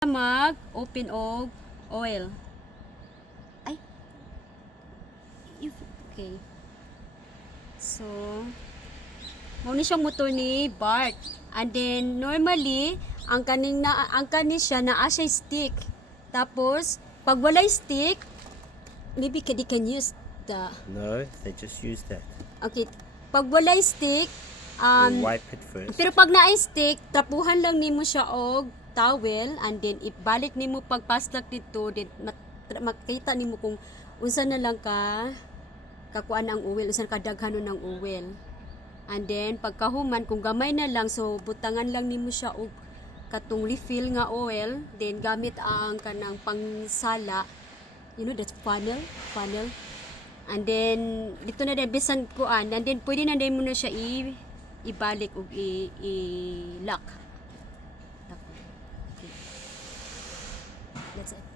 Mag-open og oil. Ay. Okay. So, mo ni siyang motor ni Bart. And then normally ang kaning siya naa siya stick. Tapos pag walay stick, maybe they can use the No, they just use that. okay. Pag walay stick, We'll wipe it first. pero pag naay stick, tapuhan lang nimo siya og towel and then ibalik nimo pag paslak dito, then makita nimo kung unsa na lang ka kakuan ang oil, unsa ka daghanon ng oil. And then pagkahuman kung gamay na lang, so butangan lang nimo siya og katong refill nga oil, then gamit ang kanang pangsala, you know, that funnel. And then dito na din bisan kuan, and then pwede na din mo na siya ibalik og i-lock. Okay. That's it.